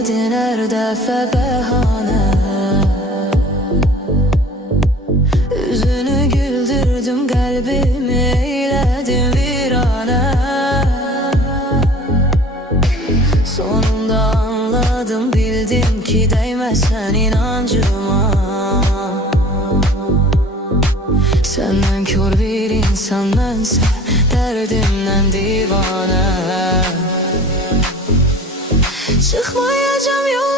eyledin her dəfə bəhanə. Üzünü güldürdüm, qəlbimi eyledin viranə. Sonunda anladım, bildim ki değməsən inancıma. Senden kör bir insan mənsə, dərdimdən divanə. Çıxmayacağım yol